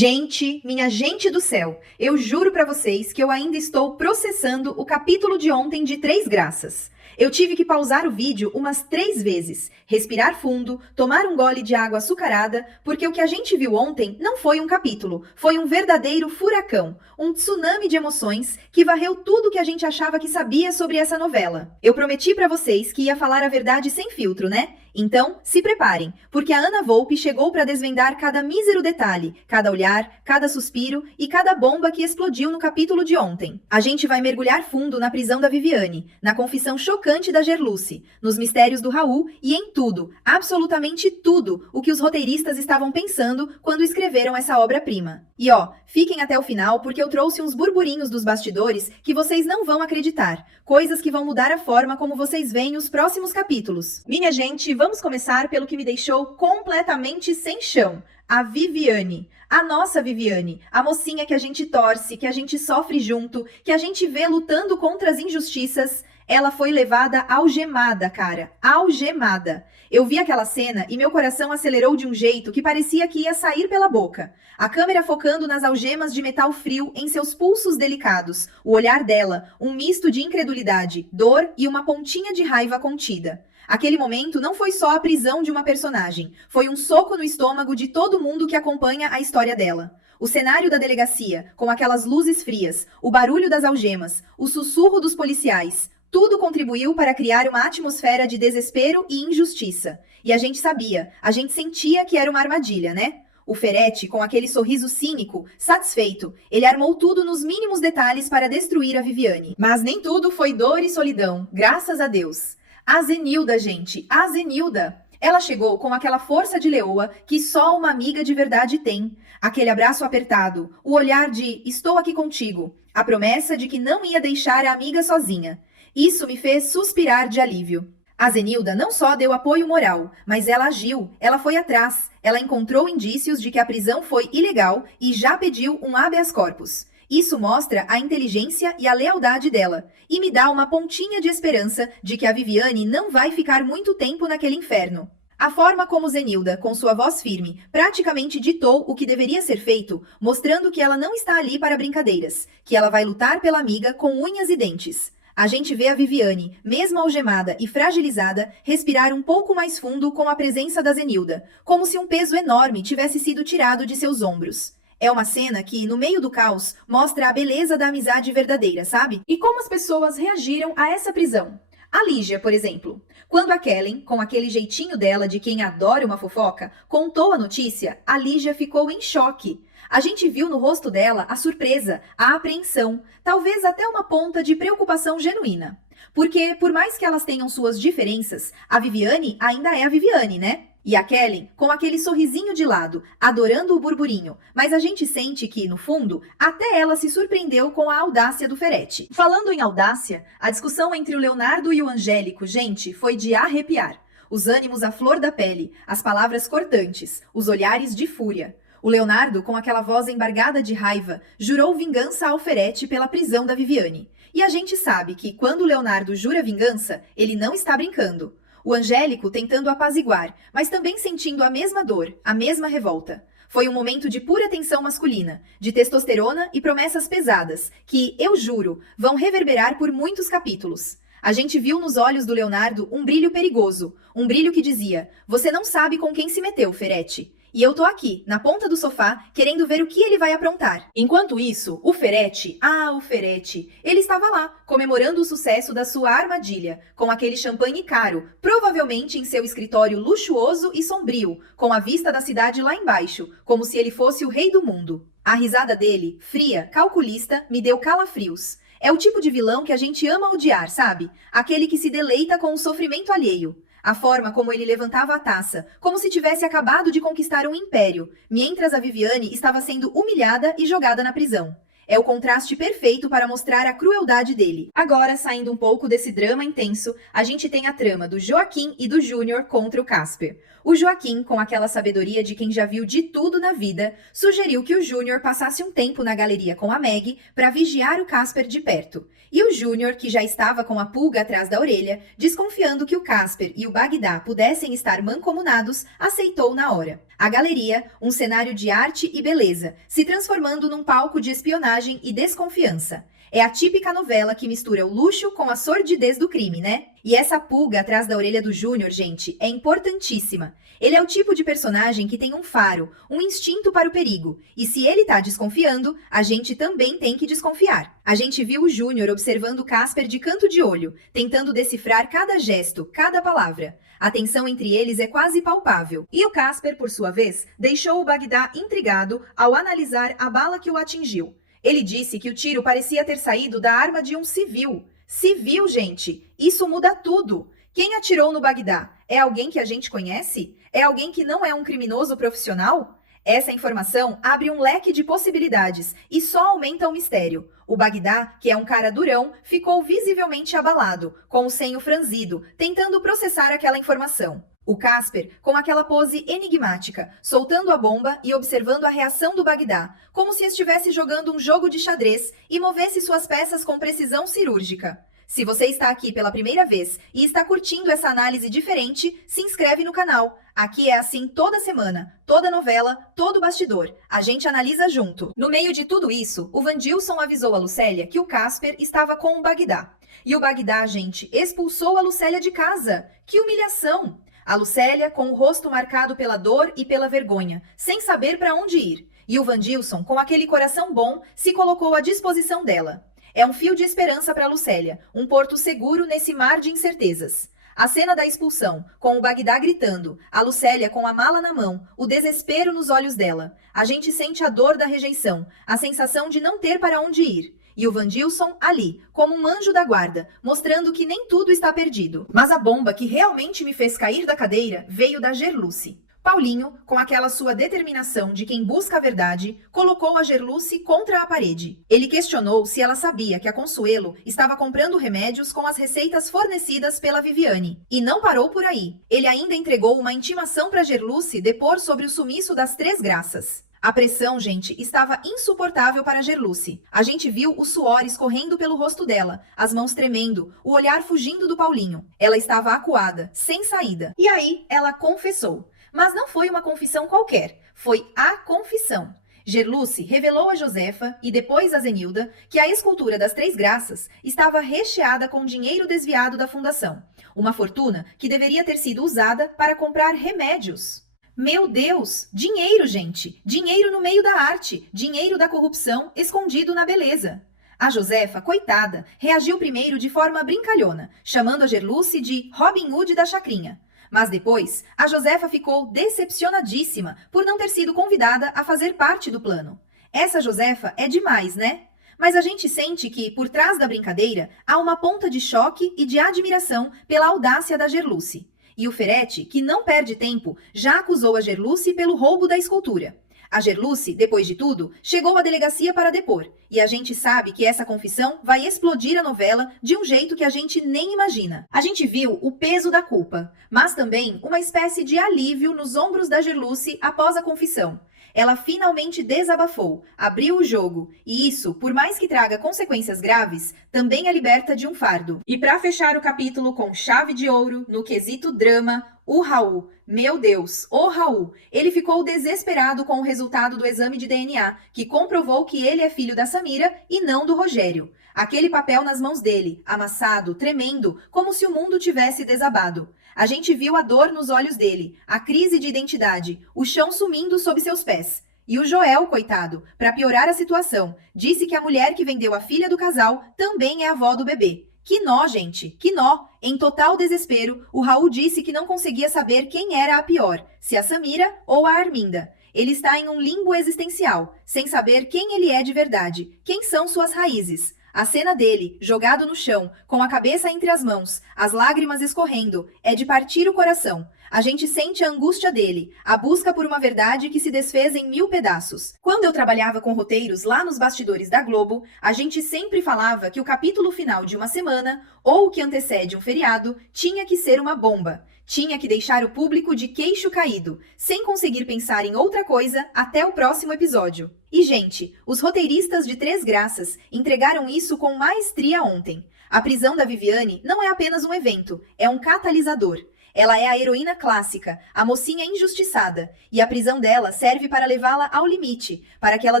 Gente, minha gente do céu, eu juro pra vocês que eu ainda estou processando o capítulo de ontem de Três Graças. Eu tive que pausar o vídeo umas 3 vezes, respirar fundo, tomar um gole de água açucarada, porque o que a gente viu ontem não foi um capítulo, foi um verdadeiro furacão, um tsunami de emoções que varreu tudo que a gente achava que sabia sobre essa novela. Eu prometi pra vocês que ia falar a verdade sem filtro, né? Então, se preparem, porque a Ana Volpe chegou para desvendar cada mísero detalhe, cada olhar, cada suspiro e cada bomba que explodiu no capítulo de ontem. A gente vai mergulhar fundo na prisão da Viviane, na confissão chocante da Gerluce, nos mistérios do Raul e em tudo, absolutamente tudo, o que os roteiristas estavam pensando quando escreveram essa obra-prima. E ó, fiquem até o final porque eu trouxe uns burburinhos dos bastidores que vocês não vão acreditar, coisas que vão mudar a forma como vocês veem os próximos capítulos. Minha gente, vamos começar pelo que me deixou completamente sem chão. A Viviane. A nossa Viviane. A mocinha que a gente torce, que a gente sofre junto, que a gente vê lutando contra as injustiças. Ela foi levada algemada, cara. Algemada. Eu vi aquela cena e meu coração acelerou de um jeito que parecia que ia sair pela boca. A câmera focando nas algemas de metal frio em seus pulsos delicados. O olhar dela, um misto de incredulidade, dor e uma pontinha de raiva contida. Aquele momento não foi só a prisão de uma personagem, foi um soco no estômago de todo mundo que acompanha a história dela. O cenário da delegacia, com aquelas luzes frias, o barulho das algemas, o sussurro dos policiais, tudo contribuiu para criar uma atmosfera de desespero e injustiça. E a gente sabia, a gente sentia que era uma armadilha, né? O Ferretti, com aquele sorriso cínico, satisfeito, ele armou tudo nos mínimos detalhes para destruir a Viviane. Mas nem tudo foi dor e solidão, graças a Deus. A Zenilda, gente, a Zenilda. Ela chegou com aquela força de leoa que só uma amiga de verdade tem. Aquele abraço apertado, o olhar de estou aqui contigo, a promessa de que não ia deixar a amiga sozinha. Isso me fez suspirar de alívio. A Zenilda não só deu apoio moral, mas ela agiu, ela foi atrás, ela encontrou indícios de que a prisão foi ilegal e já pediu um habeas corpus. Isso mostra a inteligência e a lealdade dela, e me dá uma pontinha de esperança de que a Viviane não vai ficar muito tempo naquele inferno. A forma como Zenilda, com sua voz firme, praticamente ditou o que deveria ser feito, mostrando que ela não está ali para brincadeiras, que ela vai lutar pela amiga com unhas e dentes. A gente vê a Viviane, mesmo algemada e fragilizada, respirar um pouco mais fundo com a presença da Zenilda, como se um peso enorme tivesse sido tirado de seus ombros. É uma cena que, no meio do caos, mostra a beleza da amizade verdadeira, sabe? E como as pessoas reagiram a essa prisão. A Lígia, por exemplo. Quando a Kellen, com aquele jeitinho dela de quem adora uma fofoca, contou a notícia, a Lígia ficou em choque. A gente viu no rosto dela a surpresa, a apreensão, talvez até uma ponta de preocupação genuína. Porque, por mais que elas tenham suas diferenças, a Viviane ainda é a Viviane, né? E a Kellen, com aquele sorrisinho de lado, adorando o burburinho, mas a gente sente que, no fundo, até ela se surpreendeu com a audácia do Ferretti. Falando em audácia, a discussão entre o Leonardo e o Angélico, gente, foi de arrepiar. Os ânimos à flor da pele, as palavras cortantes, os olhares de fúria. O Leonardo, com aquela voz embargada de raiva, jurou vingança ao Ferretti pela prisão da Viviane. E a gente sabe que, quando o Leonardo jura vingança, ele não está brincando. O Angélico tentando apaziguar, mas também sentindo a mesma dor, a mesma revolta. Foi um momento de pura tensão masculina, de testosterona e promessas pesadas, que, eu juro, vão reverberar por muitos capítulos. A gente viu nos olhos do Leonardo um brilho perigoso, um brilho que dizia, você não sabe com quem se meteu, Ferretti. E eu tô aqui, na ponta do sofá, querendo ver o que ele vai aprontar. Enquanto isso, o Ferretti, o Ferretti, ele estava lá, comemorando o sucesso da sua armadilha, com aquele champanhe caro, provavelmente em seu escritório luxuoso e sombrio, com a vista da cidade lá embaixo, como se ele fosse o rei do mundo. A risada dele, fria, calculista, me deu calafrios. É o tipo de vilão que a gente ama odiar, sabe? Aquele que se deleita com o sofrimento alheio. A forma como ele levantava a taça, como se tivesse acabado de conquistar um império, mientras a Viviane estava sendo humilhada e jogada na prisão. É o contraste perfeito para mostrar a crueldade dele. Agora, saindo um pouco desse drama intenso, a gente tem a trama do Joaquim e do Júnior contra o Casper. O Joaquim, com aquela sabedoria de quem já viu de tudo na vida, sugeriu que o Júnior passasse um tempo na galeria com a Meg para vigiar o Casper de perto. E o Júnior, que já estava com a pulga atrás da orelha, desconfiando que o Casper e o Bagdá pudessem estar mancomunados, aceitou na hora. A galeria, um cenário de arte e beleza, se transformando num palco de espionagem e desconfiança. É a típica novela que mistura o luxo com a sordidez do crime, né? E essa pulga atrás da orelha do Júnior, gente, é importantíssima. Ele é o tipo de personagem que tem um faro, um instinto para o perigo. E se ele tá desconfiando, a gente também tem que desconfiar. A gente viu o Júnior observando Casper de canto de olho, tentando decifrar cada gesto, cada palavra. A tensão entre eles é quase palpável. E o Casper, por sua vez, deixou o Bagdá intrigado ao analisar a bala que o atingiu. Ele disse que o tiro parecia ter saído da arma de um civil. Civil, gente! Isso muda tudo! Quem atirou no Bagdá? É alguém que a gente conhece? É alguém que não é um criminoso profissional? Essa informação abre um leque de possibilidades e só aumenta o mistério. O Bagdá, que é um cara durão, ficou visivelmente abalado, com o senho franzido, tentando processar aquela informação. O Casper, com aquela pose enigmática, soltando a bomba e observando a reação do Bagdá, como se estivesse jogando um jogo de xadrez e movesse suas peças com precisão cirúrgica. Se você está aqui pela primeira vez e está curtindo essa análise diferente, se inscreve no canal. Aqui é assim toda semana, toda novela, todo bastidor. A gente analisa junto. No meio de tudo isso, o Vandilson avisou a Lucélia que o Casper estava com o Bagdá. E o Bagdá, gente, expulsou a Lucélia de casa. Que humilhação! A Lucélia, com o rosto marcado pela dor e pela vergonha, sem saber para onde ir. E o Vandilson, com aquele coração bom, se colocou à disposição dela. É um fio de esperança para Lucélia, um porto seguro nesse mar de incertezas. A cena da expulsão, com o Bagdá gritando, a Lucélia com a mala na mão, o desespero nos olhos dela. A gente sente a dor da rejeição, a sensação de não ter para onde ir. E o Vandilson ali, como um anjo da guarda, mostrando que nem tudo está perdido. Mas a bomba que realmente me fez cair da cadeira veio da Gerluce. Paulinho, com aquela sua determinação de quem busca a verdade, colocou a Gerluce contra a parede. Ele questionou se ela sabia que a Consuelo estava comprando remédios com as receitas fornecidas pela Viviane. E não parou por aí. Ele ainda entregou uma intimação para Gerluce depor sobre o sumiço das Três Graças. A pressão, gente, estava insuportável para Gerluce. A gente viu o suor escorrendo pelo rosto dela, as mãos tremendo, o olhar fugindo do Paulinho. Ela estava acuada, sem saída. E aí, ela confessou. Mas não foi uma confissão qualquer, foi a confissão. Gerluce revelou a Josefa e depois a Zenilda que a escultura das Três Graças estava recheada com dinheiro desviado da fundação. Uma fortuna que deveria ter sido usada para comprar remédios. Meu Deus! Dinheiro, gente! Dinheiro no meio da arte, dinheiro da corrupção escondido na beleza. A Josefa, coitada, reagiu primeiro de forma brincalhona, chamando a Gerluce de Robin Hood da chacrinha. Mas depois, a Josefa ficou decepcionadíssima por não ter sido convidada a fazer parte do plano. Essa Josefa é demais, né? Mas a gente sente que, por trás da brincadeira, há uma ponta de choque e de admiração pela audácia da Gerluce. E o Ferretti, que não perde tempo, já acusou a Gerluce pelo roubo da escultura. A Gerluce, depois de tudo, chegou à delegacia para depor, e a gente sabe que essa confissão vai explodir a novela de um jeito que a gente nem imagina. A gente viu o peso da culpa, mas também uma espécie de alívio nos ombros da Gerluce após a confissão. Ela finalmente desabafou, abriu o jogo, e isso, por mais que traga consequências graves, também a liberta de um fardo. E para fechar o capítulo com chave de ouro, no quesito drama, o Raul. Meu Deus, o Raul. Ele ficou desesperado com o resultado do exame de DNA, que comprovou que ele é filho da Samira e não do Rogério. Aquele papel nas mãos dele, amassado, tremendo, como se o mundo tivesse desabado. A gente viu a dor nos olhos dele, a crise de identidade, o chão sumindo sob seus pés. E o Joel, coitado, para piorar a situação, disse que a mulher que vendeu a filha do casal também é avó do bebê. Que nó, gente, que nó! Em total desespero, o Raul disse que não conseguia saber quem era a pior, se a Samira ou a Arminda. Ele está em um limbo existencial, sem saber quem ele é de verdade, quem são suas raízes. A cena dele, jogado no chão, com a cabeça entre as mãos, as lágrimas escorrendo, é de partir o coração. A gente sente a angústia dele, a busca por uma verdade que se desfez em 1000 pedaços. Quando eu trabalhava com roteiros lá nos bastidores da Globo, a gente sempre falava que o capítulo final de uma semana, ou o que antecede um feriado, tinha que ser uma bomba. Tinha que deixar o público de queixo caído, sem conseguir pensar em outra coisa até o próximo episódio. E, gente, os roteiristas de Três Graças entregaram isso com maestria ontem. A prisão da Viviane não é apenas um evento, é um catalisador. Ela é a heroína clássica, a mocinha injustiçada, e a prisão dela serve para levá-la ao limite, para que ela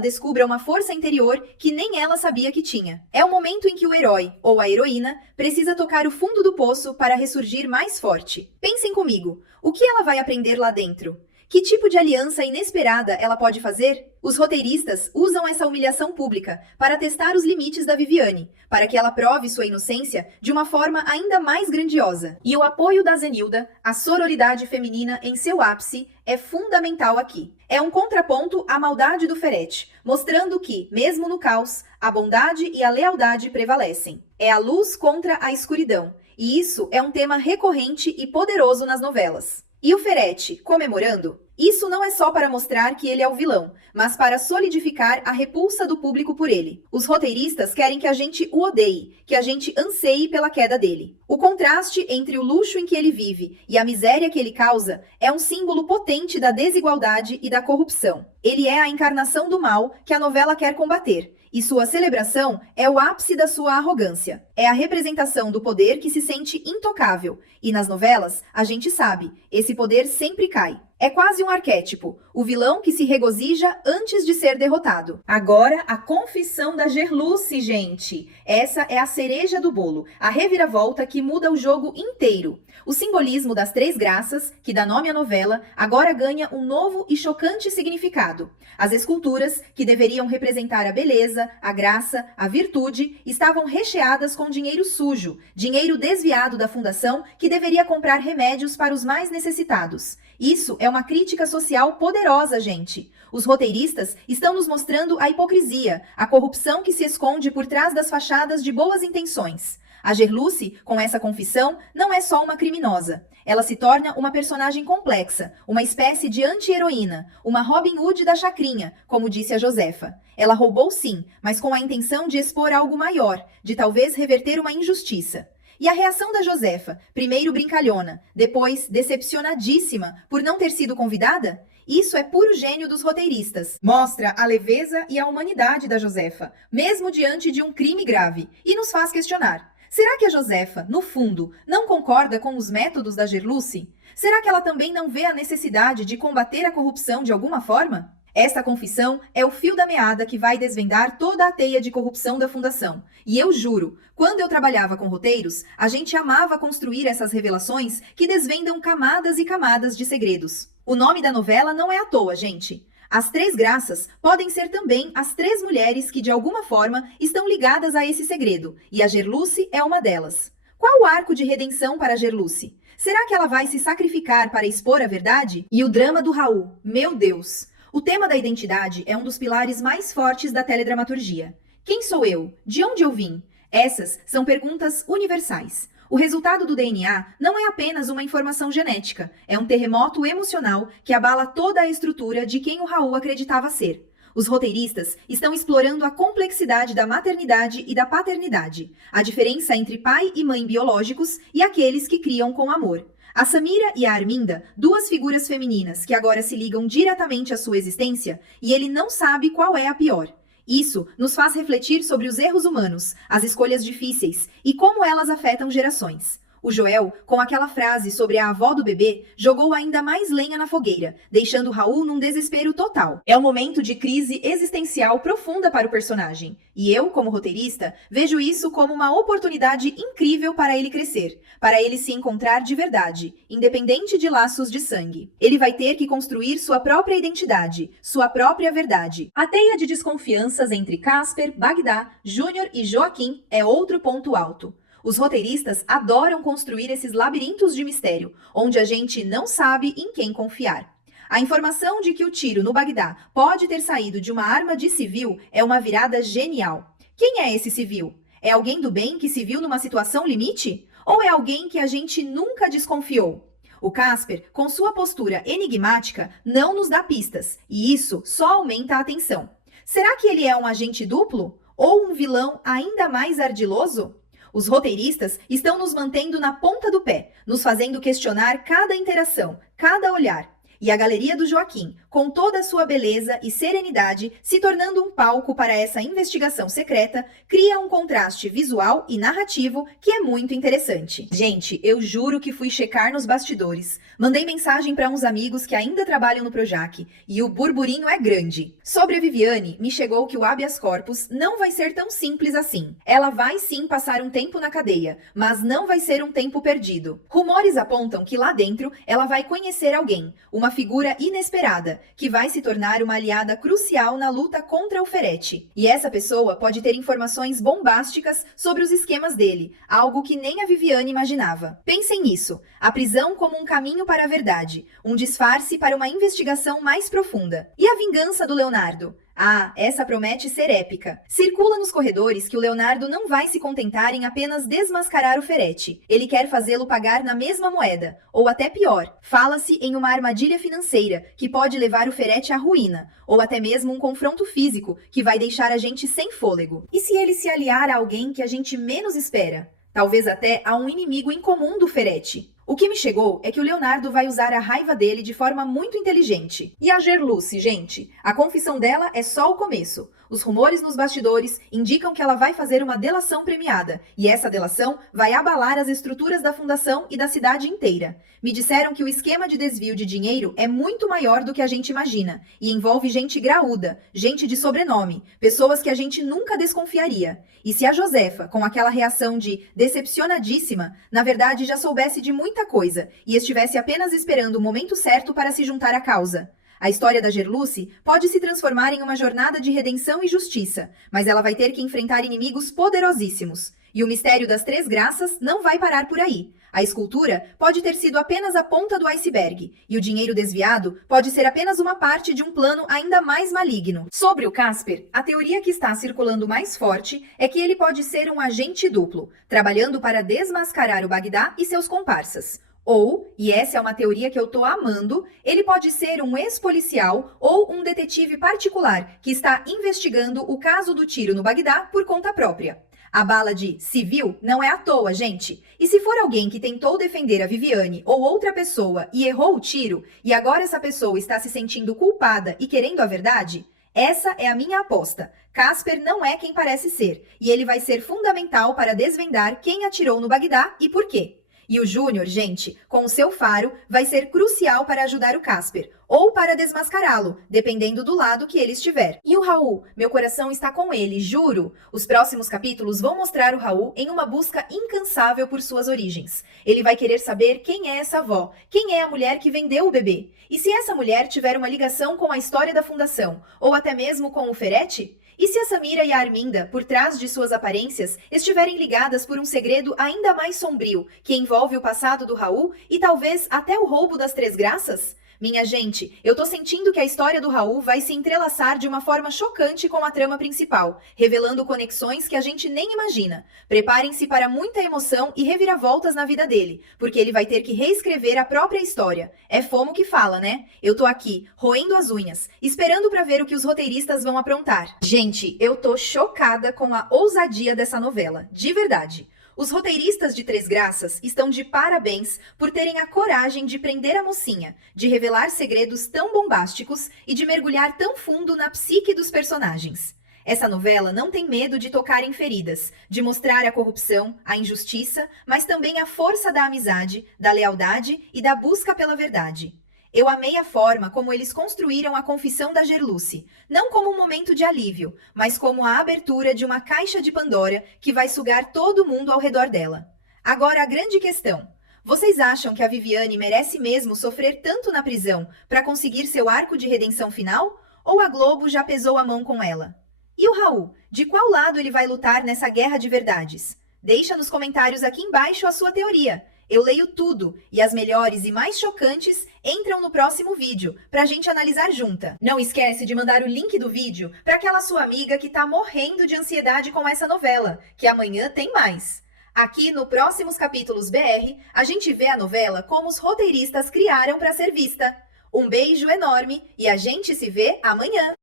descubra uma força interior que nem ela sabia que tinha. É o momento em que o herói, ou a heroína, precisa tocar o fundo do poço para ressurgir mais forte. Pensem comigo, o que ela vai aprender lá dentro? Que tipo de aliança inesperada ela pode fazer? Os roteiristas usam essa humilhação pública para testar os limites da Viviane, para que ela prove sua inocência de uma forma ainda mais grandiosa. E o apoio da Zenilda, a sororidade feminina em seu ápice, é fundamental aqui. É um contraponto à maldade do Ferete, mostrando que, mesmo no caos, a bondade e a lealdade prevalecem. É a luz contra a escuridão, e isso é um tema recorrente e poderoso nas novelas. E o Ferete, comemorando? Isso não é só para mostrar que ele é o vilão, mas para solidificar a repulsa do público por ele. Os roteiristas querem que a gente o odeie, que a gente anseie pela queda dele. O contraste entre o luxo em que ele vive e a miséria que ele causa é um símbolo potente da desigualdade e da corrupção. Ele é a encarnação do mal que a novela quer combater. E sua celebração é o ápice da sua arrogância. É a representação do poder que se sente intocável. E nas novelas, a gente sabe, esse poder sempre cai. É quase um arquétipo, o vilão que se regozija antes de ser derrotado. Agora, a confissão da Gerluce, gente. Essa é a cereja do bolo, a reviravolta que muda o jogo inteiro. O simbolismo das três graças, que dá nome à novela, agora ganha um novo e chocante significado. As esculturas, que deveriam representar a beleza, a graça, a virtude, estavam recheadas com dinheiro sujo, dinheiro desviado da fundação que deveria comprar remédios para os mais necessitados. Isso é uma crítica social poderosa, gente. Os roteiristas estão nos mostrando a hipocrisia, a corrupção que se esconde por trás das fachadas de boas intenções. A Gerluce, com essa confissão, não é só uma criminosa. Ela se torna uma personagem complexa, uma espécie de anti-heroína, uma Robin Hood da chacrinha, como disse a Josefa. Ela roubou sim, mas com a intenção de expor algo maior, de talvez reverter uma injustiça. E a reação da Josefa, primeiro brincalhona, depois decepcionadíssima por não ter sido convidada? Isso é puro gênio dos roteiristas. Mostra a leveza e a humanidade da Josefa, mesmo diante de um crime grave, e nos faz questionar. Será que a Josefa, no fundo, não concorda com os métodos da Gerluce? Será que ela também não vê a necessidade de combater a corrupção de alguma forma? Essa confissão é o fio da meada que vai desvendar toda a teia de corrupção da Fundação. E eu juro, quando eu trabalhava com roteiros, a gente amava construir essas revelações que desvendam camadas e camadas de segredos. O nome da novela não é à toa, gente. As Três Graças podem ser também as três mulheres que, de alguma forma, estão ligadas a esse segredo, e a Gerluce é uma delas. Qual o arco de redenção para a Gerluce? Será que ela vai se sacrificar para expor a verdade? E o drama do Raul, meu Deus! O tema da identidade é um dos pilares mais fortes da teledramaturgia. Quem sou eu? De onde eu vim? Essas são perguntas universais. O resultado do DNA não é apenas uma informação genética, é um terremoto emocional que abala toda a estrutura de quem o Raul acreditava ser. Os roteiristas estão explorando a complexidade da maternidade e da paternidade, a diferença entre pai e mãe biológicos e aqueles que criam com amor. A Samira e a Arminda, duas figuras femininas que agora se ligam diretamente à sua existência, e ele não sabe qual é a pior. Isso nos faz refletir sobre os erros humanos, as escolhas difíceis e como elas afetam gerações. O Joel, com aquela frase sobre a avó do bebê, jogou ainda mais lenha na fogueira, deixando Raul num desespero total. É um momento de crise existencial profunda para o personagem. E eu, como roteirista, vejo isso como uma oportunidade incrível para ele crescer, para ele se encontrar de verdade, independente de laços de sangue. Ele vai ter que construir sua própria identidade, sua própria verdade. A teia de desconfianças entre Casper, Bagdá, Júnior e Joaquim é outro ponto alto. Os roteiristas adoram construir esses labirintos de mistério, onde a gente não sabe em quem confiar. A informação de que o tiro no Bagdá pode ter saído de uma arma de civil é uma virada genial. Quem é esse civil? É alguém do bem que se viu numa situação limite? Ou é alguém que a gente nunca desconfiou? O Casper, com sua postura enigmática, não nos dá pistas, e isso só aumenta a tensão. Será que ele é um agente duplo? Ou um vilão ainda mais ardiloso? Os roteiristas estão nos mantendo na ponta do pé, nos fazendo questionar cada interação, cada olhar. e a galeria do Joaquim, com toda a sua beleza e serenidade, se tornando um palco para essa investigação secreta, cria um contraste visual e narrativo que é muito interessante. Gente, eu juro que fui checar nos bastidores. Mandei mensagem para uns amigos que ainda trabalham no Projac e o burburinho é grande. Sobre a Viviane, me chegou que o habeas corpus não vai ser tão simples assim. Ela vai sim passar um tempo na cadeia, mas não vai ser um tempo perdido. Rumores apontam que lá dentro ela vai conhecer alguém, uma figura inesperada, que vai se tornar uma aliada crucial na luta contra o Ferete. E essa pessoa pode ter informações bombásticas sobre os esquemas dele, algo que nem a Viviane imaginava. Pensem nisso, a prisão como um caminho para a verdade, um disfarce para uma investigação mais profunda. E a vingança do Leonardo? Ah, essa promete ser épica. Circula nos corredores que o Leonardo não vai se contentar em apenas desmascarar o Ferete. Ele quer fazê-lo pagar na mesma moeda, ou até pior. Fala-se em uma armadilha financeira que pode levar o Ferete à ruína, ou até mesmo um confronto físico que vai deixar a gente sem fôlego. E se ele se aliar a alguém que a gente menos espera? Talvez até a um inimigo incomum do Ferete. O que me chegou é que o Leonardo vai usar a raiva dele de forma muito inteligente. E a Gerluce, gente? A confissão dela é só o começo. Os rumores nos bastidores indicam que ela vai fazer uma delação premiada, e essa delação vai abalar as estruturas da fundação e da cidade inteira. Me disseram que o esquema de desvio de dinheiro é muito maior do que a gente imagina, e envolve gente graúda, gente de sobrenome, pessoas que a gente nunca desconfiaria. E se a Josefa, com aquela reação de decepcionadíssima, na verdade já soubesse de muita coisa, e estivesse apenas esperando o momento certo para se juntar à causa? A história da Gerluce pode se transformar em uma jornada de redenção e justiça, mas ela vai ter que enfrentar inimigos poderosíssimos. E o mistério das Três Graças não vai parar por aí. A escultura pode ter sido apenas a ponta do iceberg, e o dinheiro desviado pode ser apenas uma parte de um plano ainda mais maligno. Sobre o Casper, a teoria que está circulando mais forte é que ele pode ser um agente duplo, trabalhando para desmascarar o Bagdá e seus comparsas. Ou, e essa é uma teoria que eu tô amando, ele pode ser um ex-policial ou um detetive particular que está investigando o caso do tiro no Bagdá por conta própria. A bala de civil não é à toa, gente. E se for alguém que tentou defender a Viviane ou outra pessoa e errou o tiro, e agora essa pessoa está se sentindo culpada e querendo a verdade? Essa é a minha aposta. Casper não é quem parece ser, e ele vai ser fundamental para desvendar quem atirou no Bagdá e por quê. E o Júnior, gente, com o seu faro, vai ser crucial para ajudar o Casper, ou para desmascará-lo, dependendo do lado que ele estiver. E o Raul? Meu coração está com ele, juro! Os próximos capítulos vão mostrar o Raul em uma busca incansável por suas origens. Ele vai querer saber quem é essa avó, quem é a mulher que vendeu o bebê. E se essa mulher tiver uma ligação com a história da fundação, ou até mesmo com o Ferete? E se a Samira e a Arminda, por trás de suas aparências, estiverem ligadas por um segredo ainda mais sombrio, que envolve o passado do Raul e talvez até o roubo das Três Graças? Minha gente, eu tô sentindo que a história do Raul vai se entrelaçar de uma forma chocante com a trama principal, revelando conexões que a gente nem imagina. Preparem-se para muita emoção e reviravoltas na vida dele, porque ele vai ter que reescrever a própria história. É FOMO que fala, né? Eu tô aqui, roendo as unhas, esperando pra ver o que os roteiristas vão aprontar. Gente, eu tô chocada com a ousadia dessa novela, de verdade. Os roteiristas de Três Graças estão de parabéns por terem a coragem de prender a mocinha, de revelar segredos tão bombásticos e de mergulhar tão fundo na psique dos personagens. Essa novela não tem medo de tocar em feridas, de mostrar a corrupção, a injustiça, mas também a força da amizade, da lealdade e da busca pela verdade. Eu amei a forma como eles construíram a confissão da Gerluce, não como um momento de alívio, mas como a abertura de uma caixa de Pandora que vai sugar todo mundo ao redor dela. Agora a grande questão: vocês acham que a Viviane merece mesmo sofrer tanto na prisão para conseguir seu arco de redenção final? Ou a Globo já pesou a mão com ela? E o Raul? De qual lado ele vai lutar nessa guerra de verdades? Deixa nos comentários aqui embaixo a sua teoria. Eu leio tudo, e as melhores e mais chocantes entram no próximo vídeo, pra gente analisar junta. Não esquece de mandar o link do vídeo pra aquela sua amiga que tá morrendo de ansiedade com essa novela, que amanhã tem mais. Aqui no Próximos Capítulos BR, a gente vê a novela como os roteiristas criaram pra ser vista. Um beijo enorme e a gente se vê amanhã!